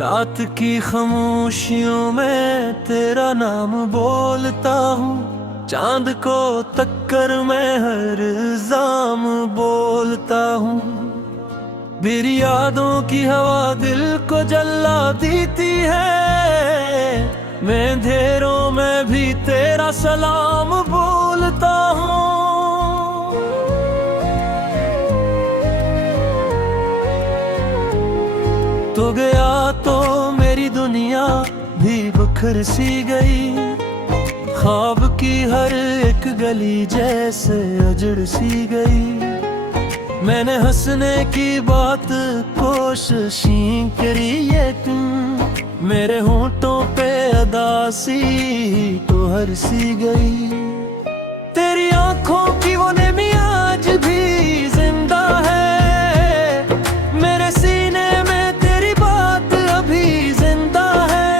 रात की खामोशियों में तेरा नाम बोलता हूँ, चांद को तक्कर मैं हर जाम बोलता हूँ। मेरी यादों की हवा दिल को जला देती है, मैं अंधेरों में भी तेरा सलाम बोलता हूँ। तो गया तो मेरी दुनिया भी बिखर सी गई, ख्वाब की हर एक गली जैसे उजड़ सी गई। मैंने हंसने की बात कोशिशें करी, ये तुम मेरे होंठों पे अदासी तो हर सी गई। तेरी आंखों की वो नेमी आज भी जिंदा है, मेरे सीने में तेरी बात अभी जिंदा है।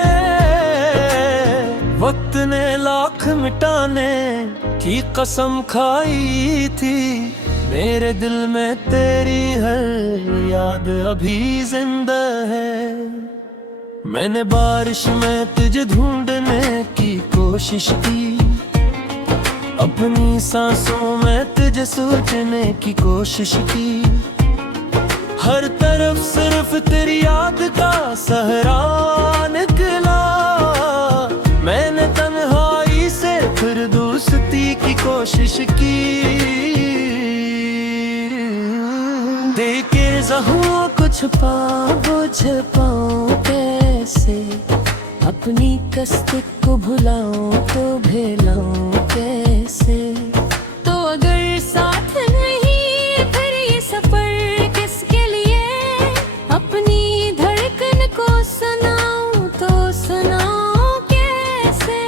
वक्त ने लाख मिटाने की कसम खाई थी, मेरे दिल में तेरी हर याद अभी जिंदा है। मैंने बारिश में तुझे ढूंढने की कोशिश की, अपनी सांसों में तुझे सोचने की कोशिश की। हर तरफ सिर्फ तेरी याद का सहरा निकला, मैंने तन्हाई से फिर दोस्ती की कोशिश की। देखे जख्मों को छुपाऊं कैसे, अपनी कष्ट को भुलाऊं तो भुलाऊं कैसे। तो अगर साथ नहीं फिर ये सफर किसके लिए, अपनी धड़कन को सुनाऊं तो सुनाऊं कैसे।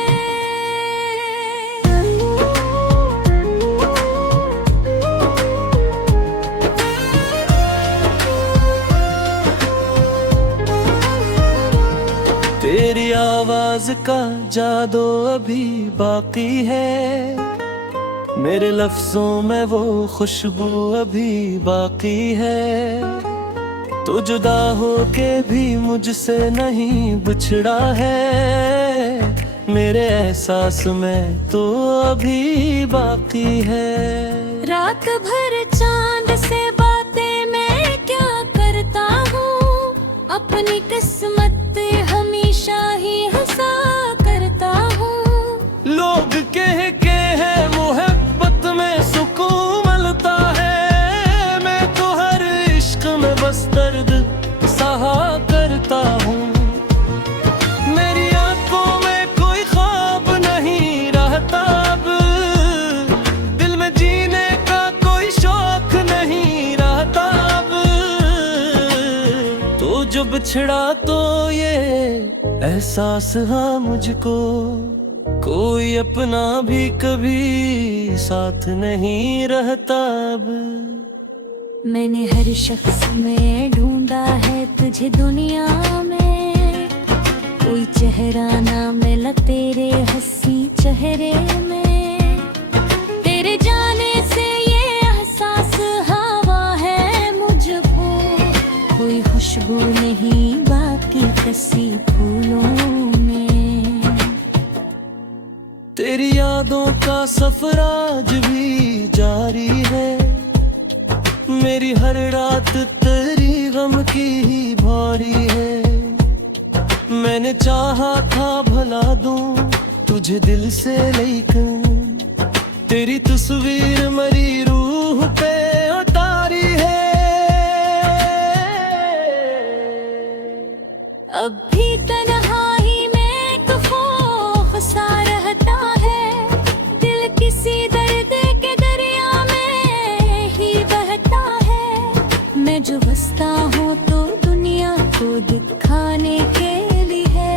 तेरी आवाज का जादू अभी बाकी है, मेरे लफ्जों में वो खुशबू अभी बाकी है। तो जुदा होके भी मुझसे नहीं बिछड़ा है, मेरे एहसास में तो अभी बाकी है। रात भर चांद से बातें मैं क्या करता हूँ, अपनी किस्मत हमेशा ही हंसा करता हूँ। लोग कह के है मोहब्बत में सुकून मिलता है, मैं तो हर इश्क में बस दर्द सहा करता हूँ। मेरी आंखों में कोई ख्वाब नहीं रहता अब, दिल में जीने का कोई शौक नहीं रहता अब। तो जो बिछड़ा तो ये एहसास हाँ मुझको, कोई अपना भी कभी साथ नहीं रहता अब। मैंने हर शख्स में ढूंढा है तुझे दुनिया में, कोई चेहरा ना मिला तेरे हंसी चेहरे में। तेरे जाने से ये एहसास हवा है मुझको, कोई खुशबू नहीं बाकी कसी फूलों में। तेरी यादों का सफर आज भी जारी है, मेरी हर रात तेरी गम की ही भारी है। मैंने चाहा था भला दूं तुझे दिल से लेकर, तेरी तस्वीर मरी रूह पे उतारी है। अब भी तन्हाई में खौफ सा रहता है, दिल किसी दर्द के दरिया में ही बहता है। मैं जो बसता हूँ तो दुनिया को दिखाने के लिए,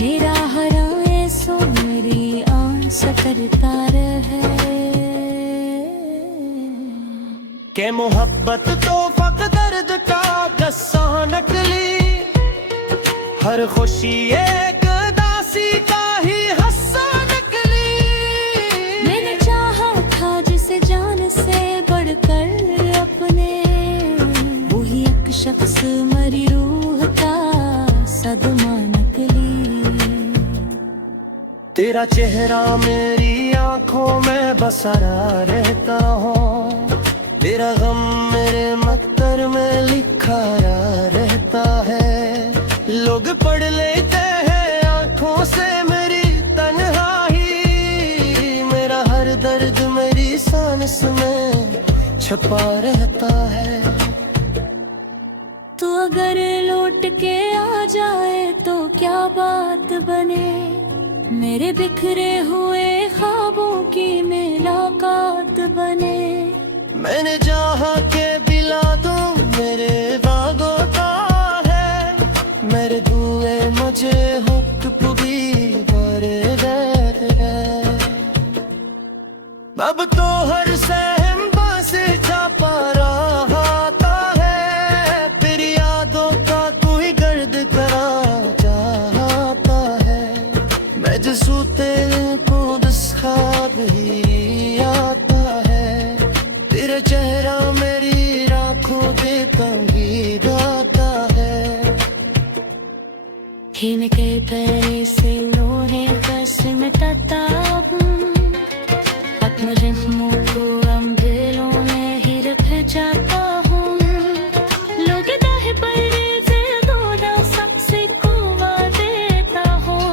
मेरा हर ऐसो मेरी आस करता रहे। के मोहब्बत तो फक दर्द का गस्सा नकली, हर खुशी एक दासी का ही हस्सा नकली। मैंने चाहा था जिसे जान से बढ़कर अपने, वही एक शख्स मरी रूह का तेरा चेहरा मेरी आंखों में बसरा रहता हूँ, तेरा गम मेरे मक्तर में लिखाया रहता है। लोग पढ़ लेते हैं आंखों से मेरी तन्हाई, मेरा हर दर्द मेरी सांस में छुपा रहता है। तू अगर लौट के आ जाए तो क्या बात बने, मेरे बिखरे हुए ख्वाबों की मुलाकात बने। मैंने जहाँ के बिला दो मेरे बागों का है, मेरे दुए मुझे हुक पुगी भरे गए। अब तो हर सहम से छापा रहता है, फिर यादों का कोई गर्द करा चाहता है। मैं जसू तेरे को दस ख्वाब ही आता है, तेरा चेहरा मेरी आँखों पे तंगीद आता है। इनके तेरे से लोहे बस मिटाता हूँ, अपने जख्मों को हम दिलों में ही रख जाता हूँ। लोग दाहे पर दोना सबसे कुवा देता हूँ,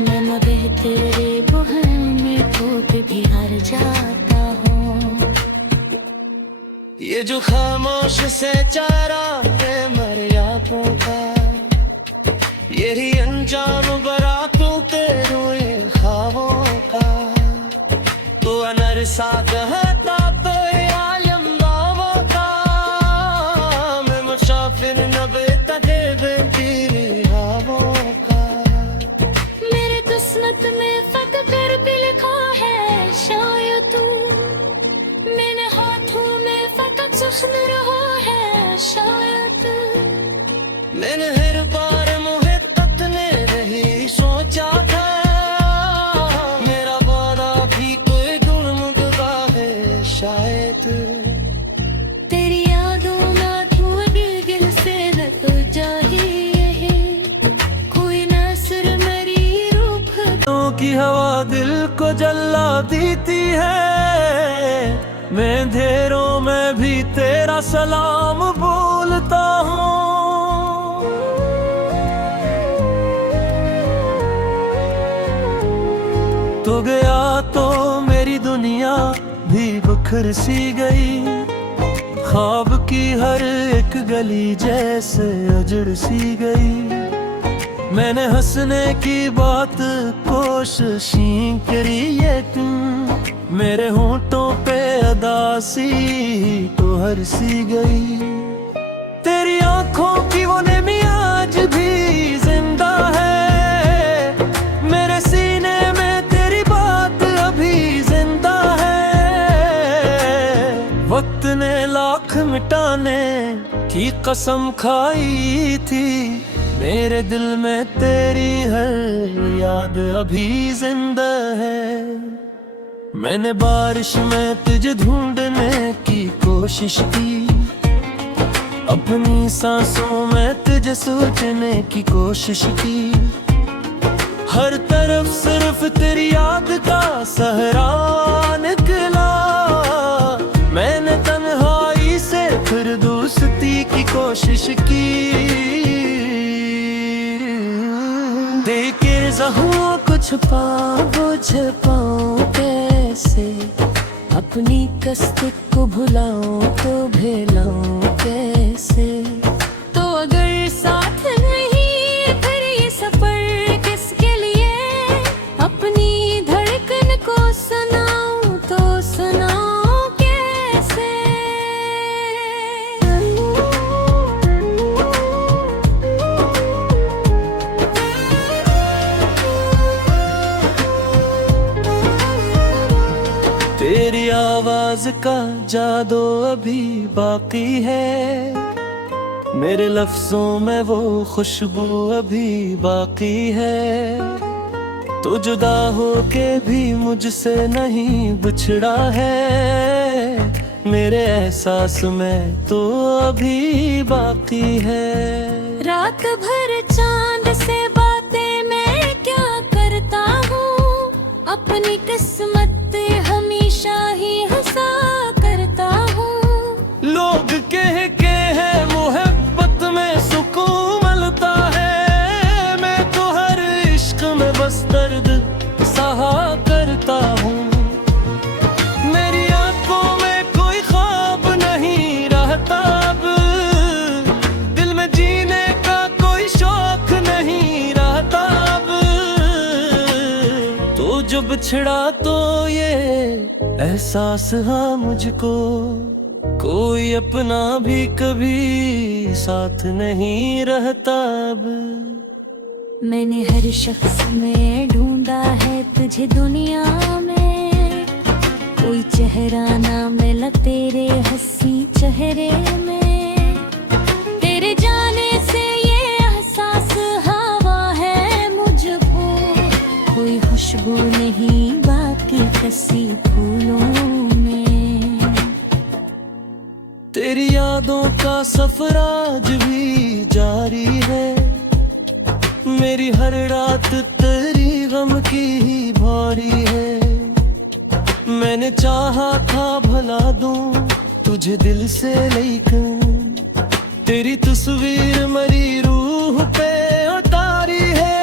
मैं मबे तेरे बुहन में टूट भी हार जाता हूँ। ये जो खामोश से चारा है मरियापों का, यही अंजाम बरातों तेरे ख्वाबों का। तो अनर साथ कहता तो आलम दावों का, मैं मुसाफिर नबे तहे तेरी हवाओं का। मेरे किस्मत में फत कर भी लिखा है शायद तू, मैंने हाथों में फकत जख्म रहा है शायद। मैंने हर बार मुहब्बत ने रही सोचा था, मेरा वादा भी कोई गुणमुगदा है शायद। तेरी यादों ना धुए गिल से रख चाहिए, कोई नसर मेरी रूह की हवा दिल को जला देती है, मैं अंधेरों में भी तेरा सलाम बोलता हूँ। तो गया तो मेरी दुनिया भी बिखर सी गई, ख्वाब की हर एक गली जैसे उजड़ सी गई। मैंने हंसने की बात कोशिशें करी, ये तुम मेरे होंठों पे अदासी तो हर सी गई। तेरी आंखों की वो नेमी आज भी जिंदा है, मेरे सीने में तेरी बात अभी जिंदा है। वक्त ने लाख मिटाने की कसम खाई थी, मेरे दिल में तेरी हर याद अभी जिंदा है। मैंने बारिश में तुझे ढूंढने की कोशिश की, अपनी सांसों में तुझे सोचने की कोशिश की। हर तरफ सिर्फ तेरी याद का सहरा निकला, मैंने तन्हाई से फिर दोस्ती की कोशिश की। देखे जख्मों को छुपा बुझ पाऊं कैसे, अपनी कष्ट को भुलाऊं तो भुलाऊं कैसे। तो अगर साथ नहीं फिर ये सफर किसके लिए, अपनी धड़कन को सुनाऊं तो सुनाऊं कैसे। तेरी आवाज का जादू अभी बाकी है, मेरे लफ्जों में वो खुशबू अभी बाकी है। तो जुदा हो के भी मुझसे नहीं बिछड़ा है, मेरे एहसास में तो अभी बाकी है। रात भर चांद से बातें मैं क्या करता हूँ, अपनी किस्मत हमेशा ही हंसा करता हूँ। लोग कह के है मोहब्बत में सुकून मिलता है, मैं तो हर इश्क में बस दर्द सहा करता हूँ। मेरी आंखों में कोई ख्वाब नहीं रहता अब, दिल में जीने का कोई शौक नहीं रहता अब। तो जो बिछड़ा तो ये एहसास हुआ मुझको, कोई अपना भी कभी साथ नहीं रहता अब। मैंने हर शख्स में ढूंढा है तुझे दुनिया में, कोई चेहरा ना मिला तेरे हंसी चेहरे में। तेरे जाने से ये एहसास हवा है मुझको, कोई खुशबू नहीं बाकी कसी फूलों में। तेरी यादों का सफर आज भी जारी है, मेरी हर रात तेरी गम की ही भारी है। मैंने चाहा था भला दूं तुझे दिल से, लेकिन तेरी तस्वीर मेरी रूह पे उतारी है।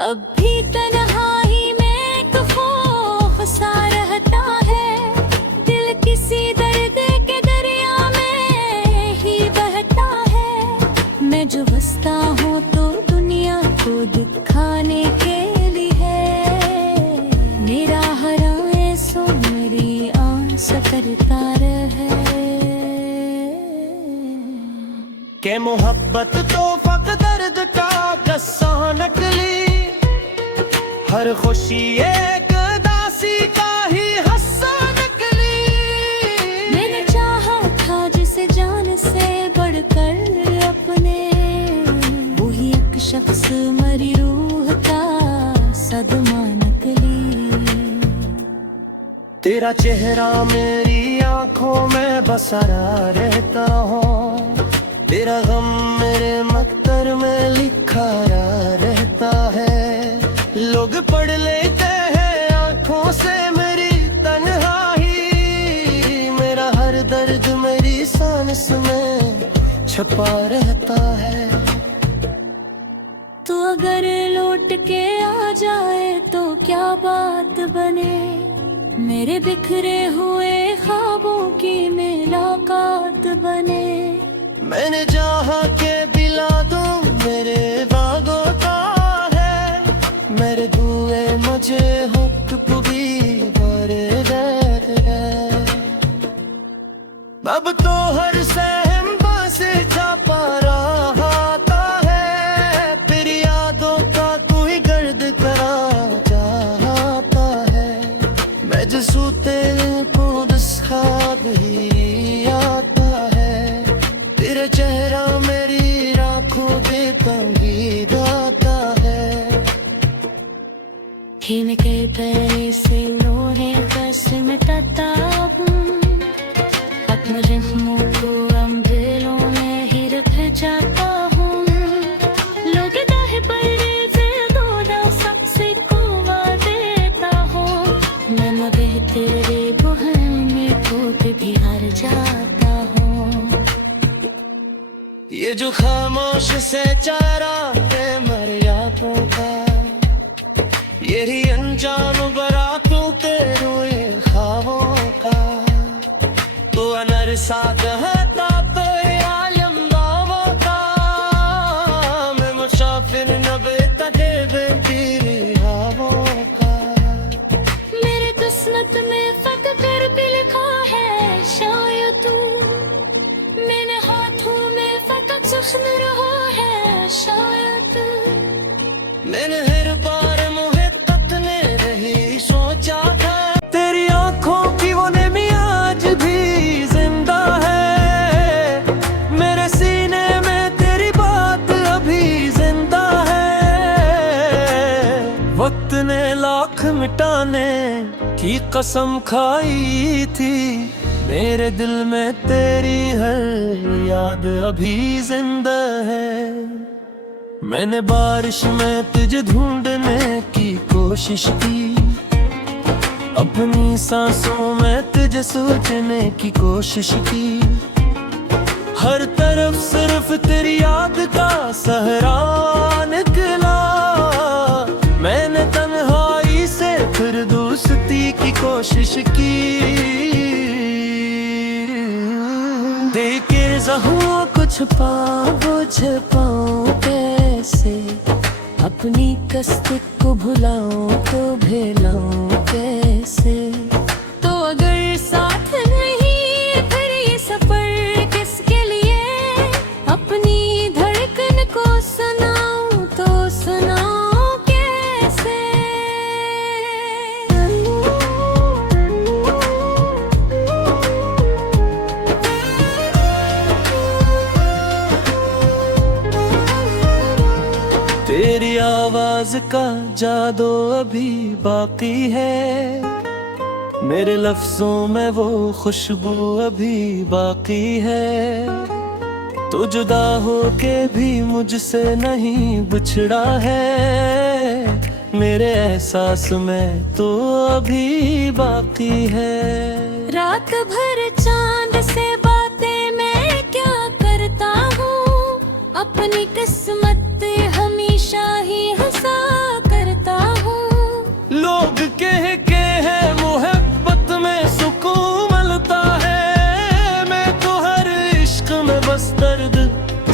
अब भी तन्हाई में कफो सा रहता है, दिल किसी दर्द के दरिया में ही बहता है। मैं जो बसता हूँ तो दुनिया को दिखाने के लिए, मेरा हर आंसू मेरी आस करता रहे। के मोहब्बत तो फक दर्द का गस्सा नकली, हर खुशी एक दासी का ही हस्सा नकली। मैंने चाहा था जिसे जान से बढ़कर अपने, वही एक शख्स मरी रूह का सदमा नकली। तेरा चेहरा मेरी आंखों में बसरा रहता हो, तेरा गम मेरे मक्तर में लिखा रहता है। लोग पढ़ लेते हैं आंखों से मेरी तन्हाई, मेरा हर दर्द मेरी सांस में छुपा रहता है। तो अगर लौट के आ जाए तो क्या बात बने, मेरे बिखरे हुए ख्वाबों की मुलाकात बने। मैंने जहाँ के बिला दूं मेरे बागों का है, मेरे दुए मुझे हुक पुगी भरे रहते हैं। अब तो हर सहम से छापा रहता है, फिर यादों का कोई गर्द करा चाहता है। मैं जिसू तेरे को खाब ही आता है, तेरा चेहरा मेरी राखों पे तंगीद आता है। हिम के पैरे से लोहे बस मिटाता हूँ, अपने जख्मों को अंधेरों में ही रख जाता हूँ। लोग दाहे परे से दोना सबसे कुआ देता हूँ, मैं मगे तेरे बुहर में खोट भी हार जाता हूँ। ये जो खामोश से चारा है मरियातों का, यही अनजान बरातों तेरे ख्वाबों का। तो अनर साथ हटा तो ये आलम दावों का, मैं मुसाफिर नबे तटे बेतीरी हवाओं का। मेरे किस्मत में फक कर भी लिखा है शायद, मेरे हाथों में फकत जख्म रहा है शायद। मैंने हर बार मोहब्बत ने रही सोचा था, तेरी आंखों की वो नेमी आज भी जिंदा है, मेरे सीने में तेरी बात अभी जिंदा है। वक्त ने लाख मिटाने की कसम खाई थी, मेरे दिल में तेरी हर याद अभी जिंदा है। मैंने बारिश में तुझे ढूंढने की कोशिश की, अपनी सांसों में तुझे सोचने की कोशिश की। हर तरफ सिर्फ तेरी याद का सहरा निकला। मैंने तन्हाई से फिर दोस्ती की कोशिश की। देखे जख्मों को छुपा बुझ पाऊं कैसे, अपनी कष्ट को भुलाऊं तो भुलाऊं कैसे। तो अगर साथ नहीं फिर ये सफर किसके लिए, अपनी धड़कन को सुनाऊं तो सुनाऊं कैसे। तेरी आवाज का जादू अभी बाकी है, मेरे लफ्जों में वो खुशबू अभी बाकी है। तो जुदा होके भी मुझसे नहीं बिछड़ा है, मेरे एहसास में तो अभी बाकी है। रात भर चांद से बातें मैं क्या करता हूँ, अपनी किस्मत हमेशा ही हंसा करता हूँ। लोग कह के है मोहब्बत में सुकून मिलता है, मैं तो हर इश्क में बस दर्द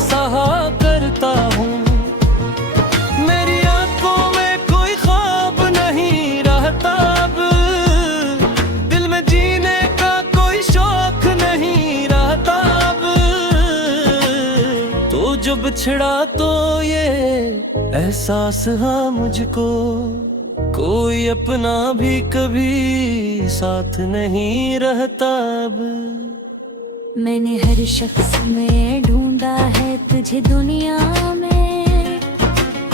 सहा करता हूँ। मेरी आंखों में कोई ख्वाब नहीं रहता अब, दिल में जीने का कोई शौक नहीं रहता अब। तो जो बिछड़ा तो ये एहसास हाँ मुझको, कोई अपना भी कभी साथ नहीं रहता अब। मैंने हर शख्स में ढूंढा है तुझे दुनिया में,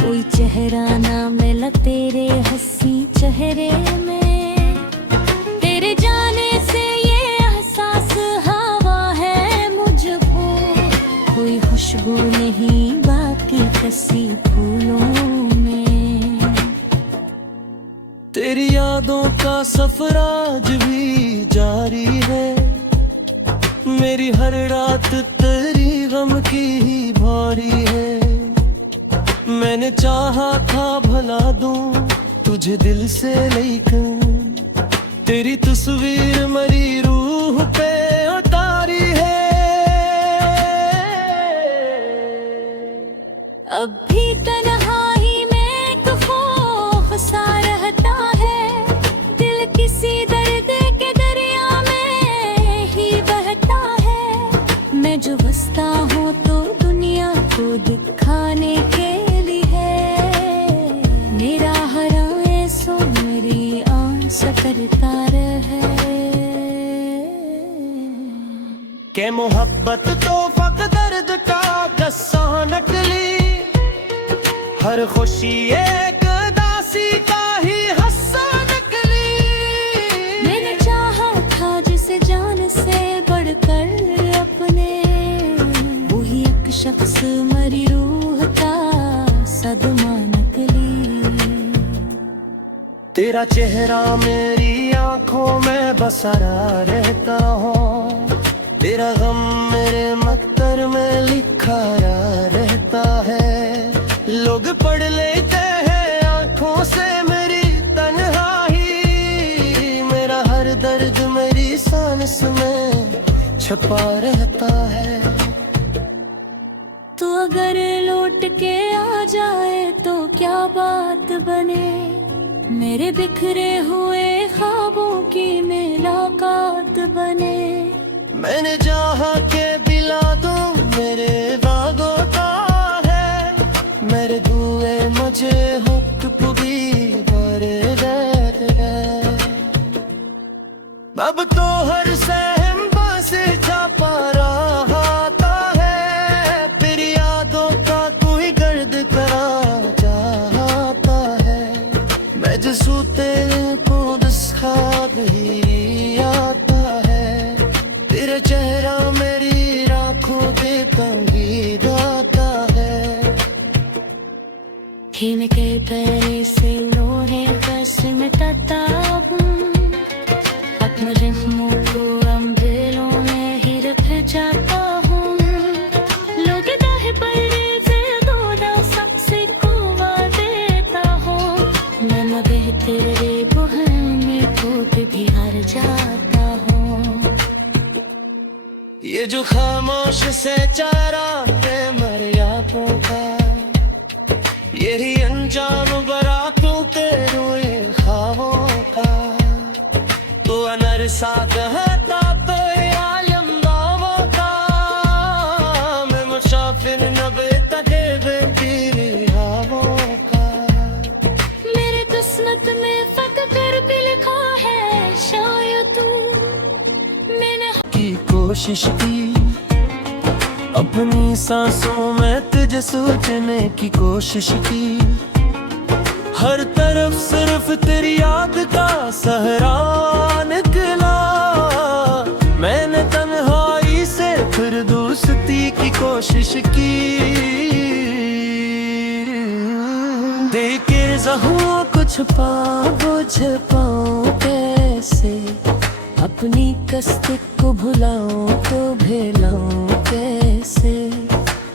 कोई चेहरा ना मिला तेरे हंसी चेहरे में। तेरे जाने से ये एहसास हवा है मुझको, कोई खुशबू नहीं बाकी कसी फूलों में। तेरी यादों का सफर आज भी जारी है, मेरी हर रात तेरी गम की ही भारी है। मैंने चाहा था भला दूं तुझे दिल से, लेकिन तेरी तस्वीर मरी रूह पे उतारी है। अब भी तन्हाई में खौफ सा रहता है, दिल किसी दर्द के दरिया में ही बहता है। मैं जो बसता हूँ तो दुनिया को दिखाने के लिए, मेरा हर ऐसो मेरी आस करता रहे। के मोहब्बत तो फक दर्द का गस्सा नकली, हर खुशी एक दासी का ही हस्सा नकली। मैंने चाहा था जिसे जान से बढ़कर अपने, वही एक शख्स मरी रूह का सदमा नकली। तेरा चेहरा मेरी आंखों में बसरा रहता हो, तेरा गम मेरे मक्तर में लिखा रहता है। लोग पढ़ लेते हैं आंखों से मेरी तन्हाई, मेरा हर दर्द मेरी सांस में छुपा रहता है। तो अगर लौट के आ जाए तो क्या बात बने, मेरे बिखरे हुए ख्वाबों की मुलाकात बने। मैंने जहाँ के बिला दूं मेरे बागों का है, मेरे दुए मुझे हुक पुगी भरे है। अब तो हर सहम से छापा रहता है, फिर यादों का कोई गर्द करा चाहता है। मैं जिसू तेरे को खाब ही आता है, तेरा चेहरा मेरी आँखों पे तंगी आता है। इनके पैरे से लोहे बस मिटाता हूँ अपने जख्मों को अम्बेलों में ही रख जाता हूँ लोग दाहे पैरे से दोदा सबसे कुवा देता हूँ मैं मगे तेरे बुहर में खोट भी हार जाता हूँ ये जो खामोश से चारा है मरियातों का यही अनजान बरातों तेरे ख्वाबों का तो अनर साथ हटा तो ये आलम दावों का मैं मुसाफिर नबे तके बेतीरी हवाओं का मेरे किस्मत में फक कर भी लिखा है शायद तू मैंने की कोशिश की अपनी सांसों में तुझे सोचने की कोशिश की हर तरफ सिर्फ तेरी याद का सहरा निकला मैंने तन्हाई से फिर दोस्ती की कोशिश की देखे ज़ख्मों को छुपा बुझ पाऊं कैसे अपनी कष्ट को भुलाऊं तो भुलाऊं कैसे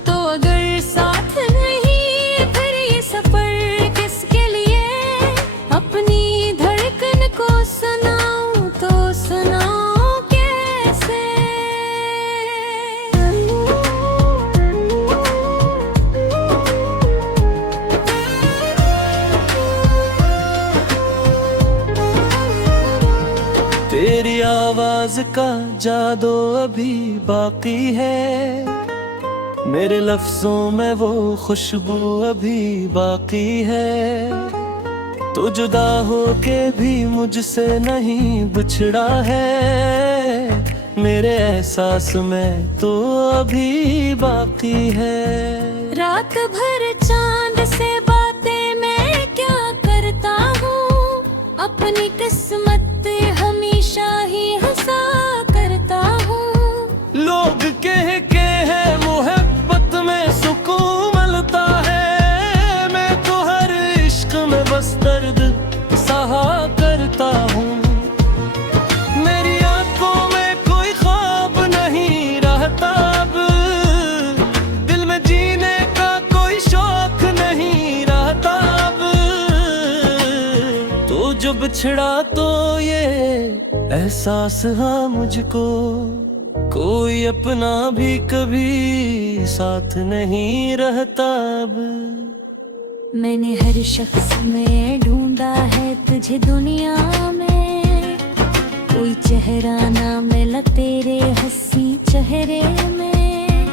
तो अगर साथ नहीं फिर ये सफर किसके लिए अपनी धड़कन को सुनाऊं तो सुनाऊं कैसे तेरी आवाज का जादू अभी बाकी है मेरे लफ्जों में वो खुशबू अभी बाकी है तो जुदा होके भी मुझसे नहीं बिछड़ा है मेरे एहसास में तो अभी बाकी है रात भर चांद से बातें मैं क्या करता हूँ अपनी किस्मत हमेशा ही हंसा करता हूँ लोग कह के है मोहब्बत में सुकून मिलता है मैं तो हर इश्क में बस दर्द सहा करता हूँ मेरी आंखों में कोई ख्वाब नहीं रहता अब दिल में जीने का कोई शौक नहीं रहता अब तो जो बिछड़ा तो ये एहसास हाँ मुझको कोई अपना भी कभी साथ नहीं रहता अब मैंने हर शख्स में ढूंढा है तुझे दुनिया में कोई चेहरा ना मिला तेरे हंसी चेहरे में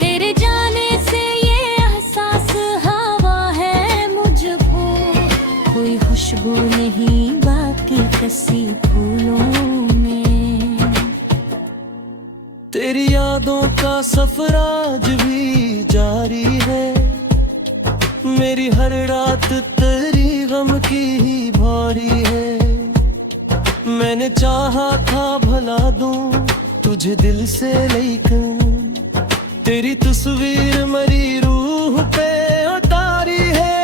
तेरे जाने से ये एहसास हवा है मुझको कोई खुशबू नहीं बाकी कसी फूलों में तेरी यादों का सफर आज भी जारी है मेरी हर रात तेरी गम की ही भारी है मैंने चाहा था भला दूं तुझे दिल से लेकर तेरी तस्वीर मरी रूह पे उतारी है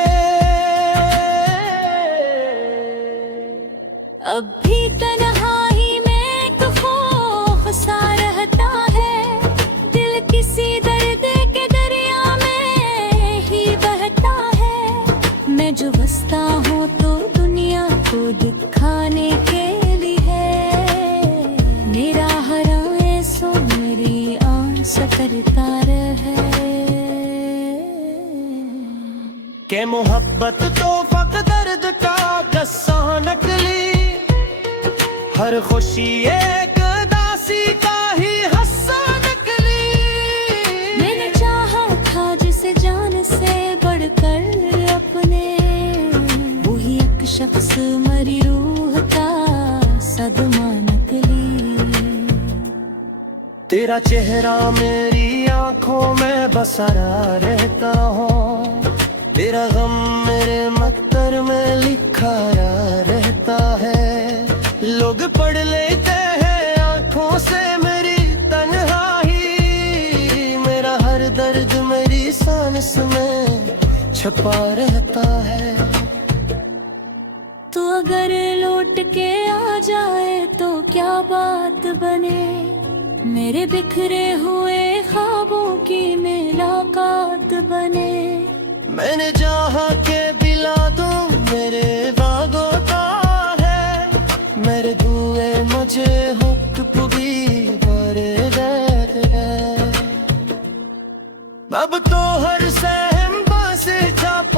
अब भी तन्हाई में तो खौफ सा रहता है दिल किसी दर्द के दरिया में ही बहता है मैं जो बसता हूँ तो दुनिया को दिखाने के लिए मेरा हर ऐसो मेरी आस करता रहे के मोहब्बत तो फक दर्द का गस्सा नकली हर खुशी एक दासी का ही हस्सा नकली मैंने चाहा था जिसे जान से बढ़कर अपने वही एक शख्स मरी रूह का सदमा नकली तेरा चेहरा मेरी आंखों में बसरा रहता हूँ तेरा गम मेरे मक्तर में लिखाया रहता है लोग पढ़ लेते हैं आंखों से मेरी तन्हाई मेरा हर दर्द मेरी सांस में छुपा रहता है। तो अगर लौट के आ जाए तो क्या बात बने, मेरे बिखरे हुए ख्वाबों की मुलाकात बने। मैंने जहाँ के बिला दूं मेरे वागों का है, मेरे दुए मुझे हुक पुगी भरे रहे। अब तो हर सहम से छाप